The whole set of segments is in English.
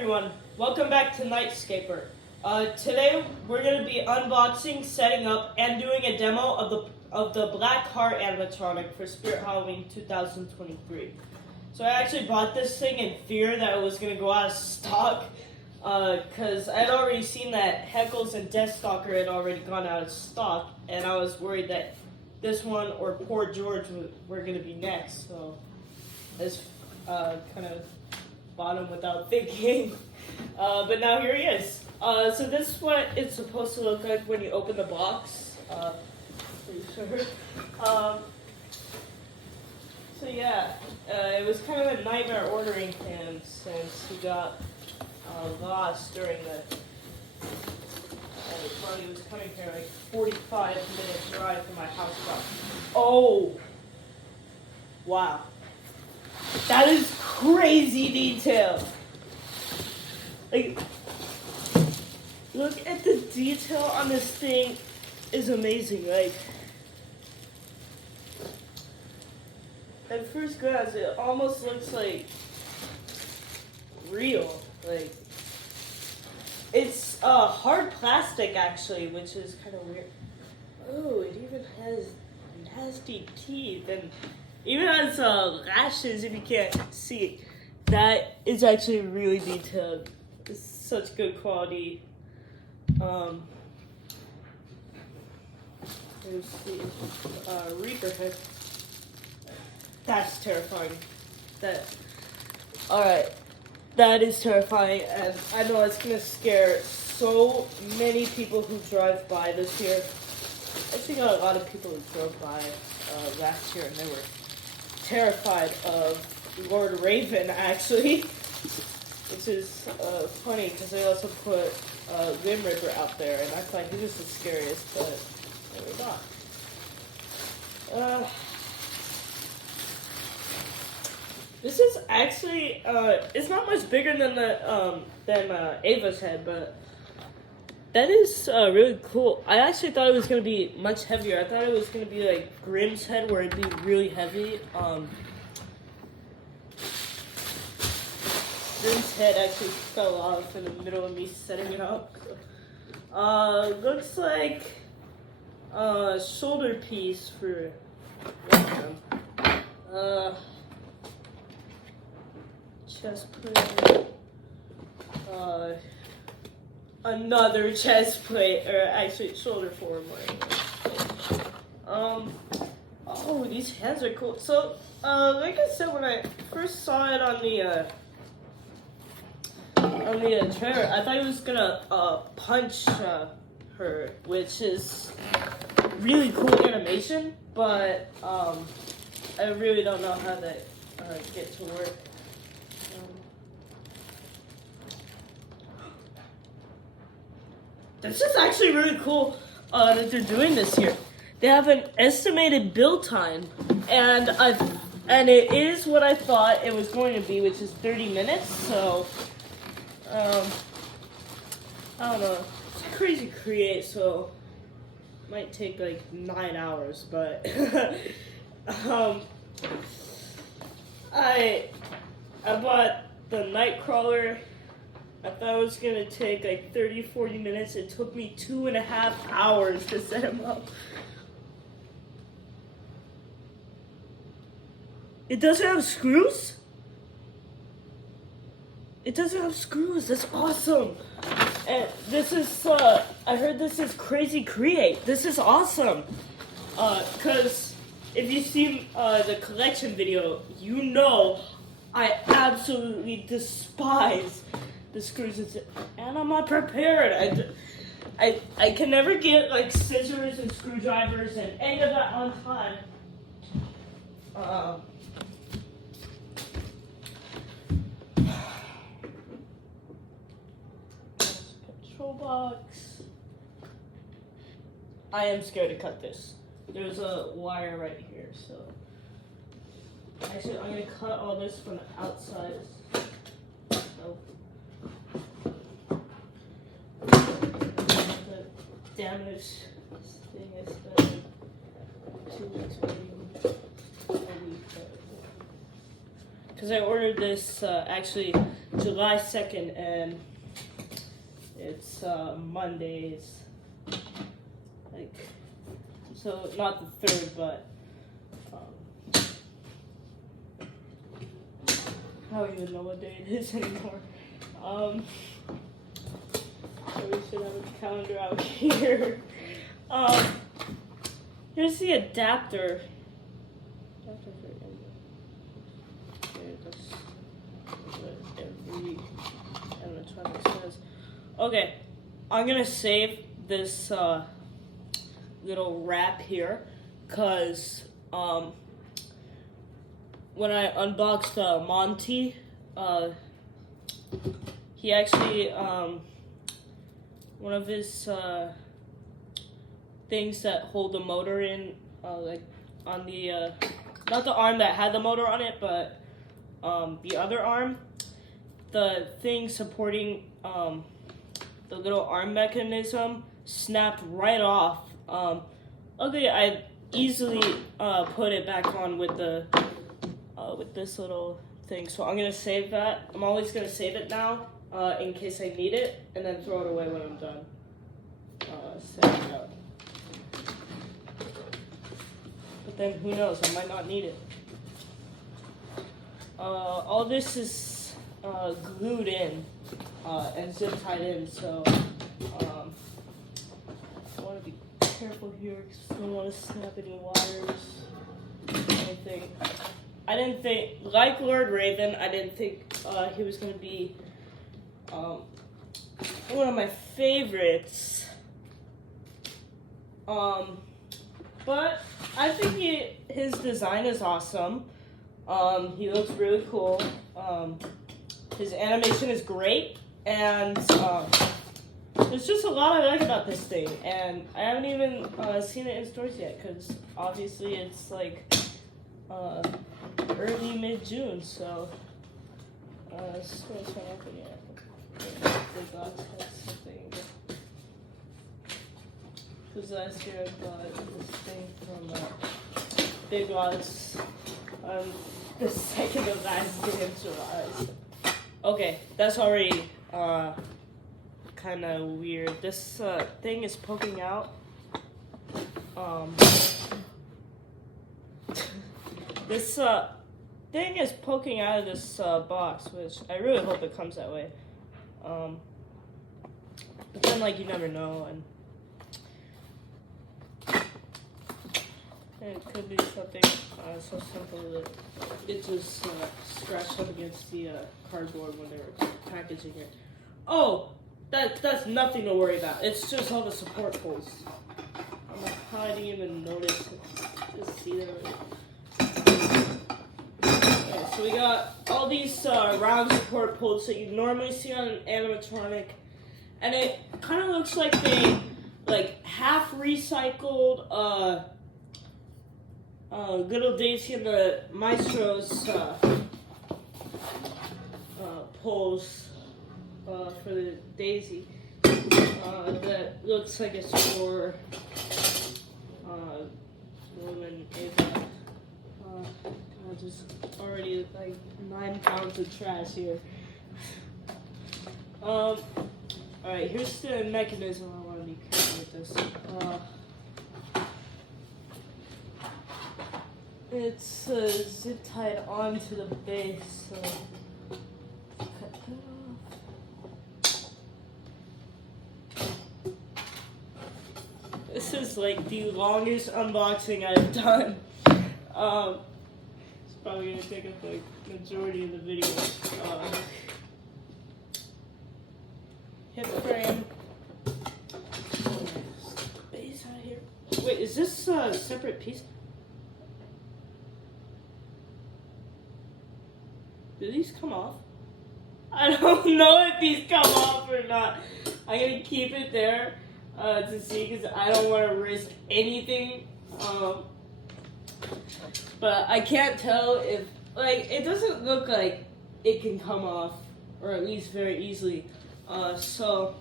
everyone, welcome back to NightSkaper. Today we're going to be unboxing, setting up, and doing a demo of the Black Heart animatronic for Spirit Halloween 2023. So I actually bought this thing in fear that it was going to go out of stock, because I had already seen that Heckles and Deathstalker had already gone out of stock, and I was worried that this one or Poor George were going to be next. So this kind of bought him without thinking, but now here he is. So this is what it's supposed to look like when you open the box. Pretty sure. So yeah, it was kind of a nightmare ordering him since he got lost during the. While he was coming here, like 45-minute drive from my house. Oh, wow. That is crazy detail. Like, look at the detail on this thing is amazing. Like, at first glance, it almost looks like real. Like, it's hard plastic actually, which is kind of weird. Oh, it even has nasty teeth and even has lashes if you can't see. That is actually really detailed. It's such good quality. There's the Reaper head. That's terrifying. Alright. That is terrifying, and I know it's gonna scare so many people who drive by this year. I actually got a lot of people who drove by last year and they were terrified of Lord Raven, actually, which is funny because they also put Grim Reaper out there, and I thought he was the scariest, but maybe not. This is actually it's not much bigger than Ava's head, but that is really cool. I actually thought it was gonna be much heavier. I thought it was gonna be like Grimm's head, where it'd be really heavy. Grimm's head actually fell off in the middle of me setting it up. Looks like a shoulder piece for one of them. Chest plate. Another chest plate, or actually shoulder form. Oh, these hands are cool. So, like I said, when I first saw it on the trailer, I thought he was gonna punch her, which is really cool animation, but I really don't know how to get to work. This is actually really cool that they're doing this here. They have an estimated build time, and it is what I thought it was going to be, which is 30 minutes. So, I don't know. It's crazy to create, so it might take like 9 hours. But I bought the Nightcrawler. I thought it was going to take like 30-40 minutes. It took me 2.5 hours to set him up. It doesn't have screws? It doesn't have screws. That's awesome. And this is, I heard this is crazy create. This is awesome. Because if you see the collection video, you know I absolutely despise the screws, and I'm not prepared. I can never get like scissors and screwdrivers and any of that on time. Control box. I am scared to cut this. There's a wire right here, so actually I'm gonna cut all this from the outside. So, damage this thing is done 2 weeks maybe a week. Because I ordered this actually July 2nd, and it's Mondays. Like, so not the 3rd, but I don't even know what day it is anymore. So we should have a calendar out here. Here's the adapter. Every animatronic says. Okay, I'm gonna save this little wrap here, cause when I unboxed Monty, he actually one of his things that hold the motor in, like on the not the arm that had the motor on it, but the other arm, the thing supporting the little arm mechanism snapped right off. Luckily, I easily put it back on with the with this little thing. So I'm gonna save that. I'm always gonna save it now in case I need it, and then throw it away when I'm done setting it up. But then who knows? I might not need it. All this is glued in and zip tied in, so I want to be careful here because I don't want to snap any wires or anything. I didn't think, like Lord Raven, I didn't think he was going to be one of my favorites. But I think his design is awesome. He looks really cool. His animation is great, and there's just a lot I like about this thing. And I haven't even seen it in stores yet, because obviously it's like early mid-June. So stores aren't open yet. Big Lots has something. Because last year I got this thing from Big Lots. The 2nd of last day of July. Okay, that's already kind of weird. This thing is poking out. This thing is poking out of this box, which I really hope it comes that way. But then, like, you never know, and it could be something so simple that it just scratched up against the cardboard when they were packaging it. Oh, that's nothing to worry about. It's just all the support poles. I don't know how I didn't even notice it. Just see there. Okay, so we got all these round support poles that you normally see on an animatronic, and it kind of looks like they half recycled Little Daisy and the Maestro's poles for the Daisy. That looks like it's for Will and Ava. Just already like 9 pounds of trash here. Alright, here's the mechanism. I want to be careful with this. It's zip tied onto the base, so cut that off. This is like the longest unboxing I've done. It's probably gonna take up the majority of the video. Hip frame. Base out here. Wait, is this a separate piece? Do these come off? I don't know if these come off or not. I'm gonna keep it there to see, because I don't want to risk anything. But I can't tell if, it doesn't look like it can come off, or at least very easily. So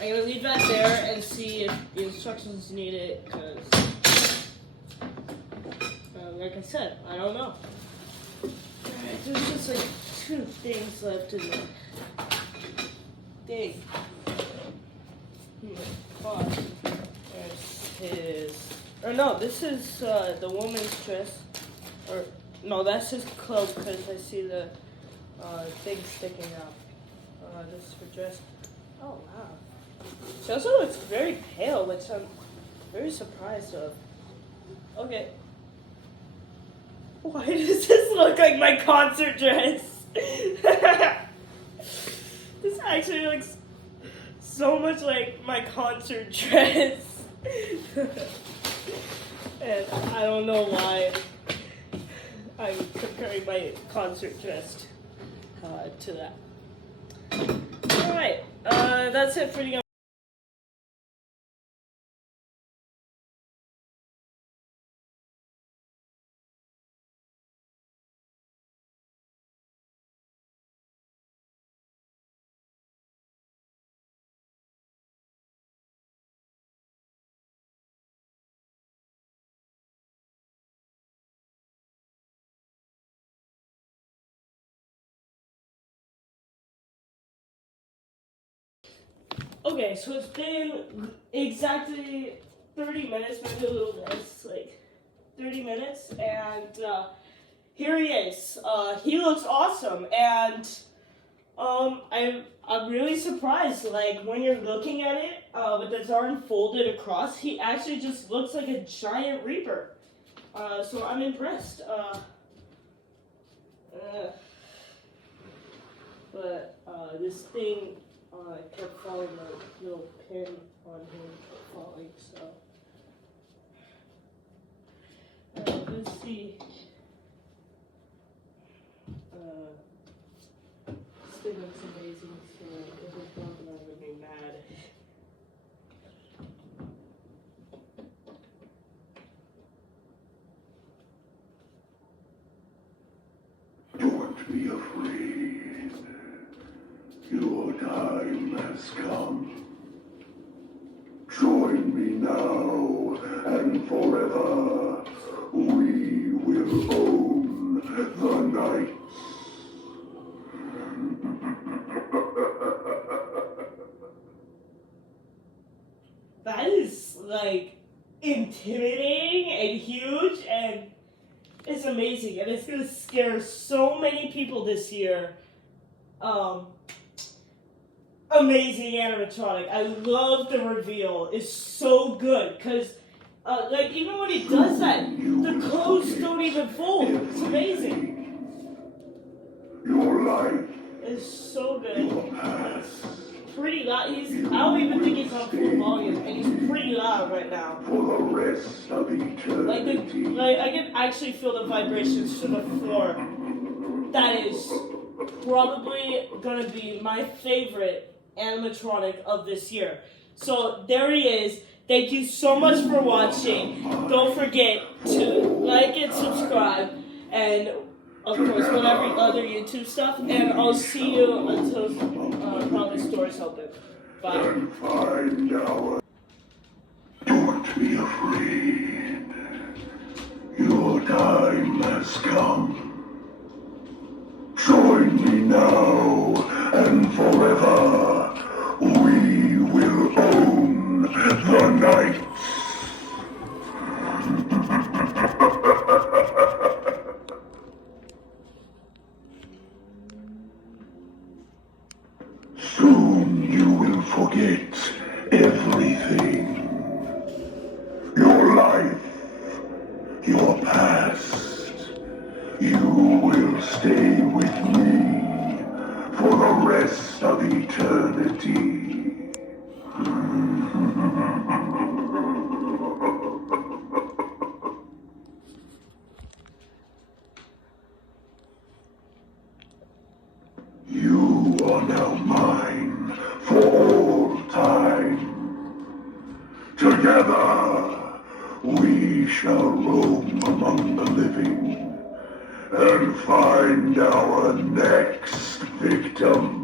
I'm gonna leave that there and see if the instructions need it, because like I said, I don't know. Alright, there's just like 2 things left in the thing. Fine. There's his. Or no, this is the woman's dress. Or no, that's his cloak because I see the thing sticking out. This is her dress. Oh wow. She also looks very pale, which I'm very surprised of. Okay. Why does this look like my concert dress? This actually looks so much like my concert dress. And I don't know why I'm comparing my concert dress to that. Alright, that's it for the Okay, so it's been exactly 30 minutes, maybe a little less, like 30 minutes, and here he is. He looks awesome, and I'm really surprised. Like when you're looking at it with his arm folded across, he actually just looks like a giant Reaper. So I'm impressed. But this thing. I kept falling, the little pin on him kept falling, so. Let's see. This thing looks amazing, so if it's broken, I'm gonna be mad. Don't be afraid. Your time has come. Join me now and forever. We will own the night. That is like intimidating and huge, and it's amazing, and it's gonna scare so many people this year. Amazing animatronic. I love the reveal. It's so good because, like, even when he does that, the clothes don't even fold. It's amazing. Your life. It's so good. Your past. Pretty loud. I don't even think he's on full volume, and he's pretty loud right now. For the rest of eternity. Like I can actually feel the vibrations to the floor. That is probably gonna be my favorite animatronic of this year. So there he is. Thank you so much for watching. Don't forget to like and subscribe, and of course whatever other YouTube stuff. And I'll see you until probably stores open. Bye. And find out. Don't be afraid. Your time has come. Join me now and forever. We will own the night. Soon you will forget everything. Your life, your past. You will stay with me for the rest of eternity. You are now mine for all time. Together, we shall roam among the living and find our next victim.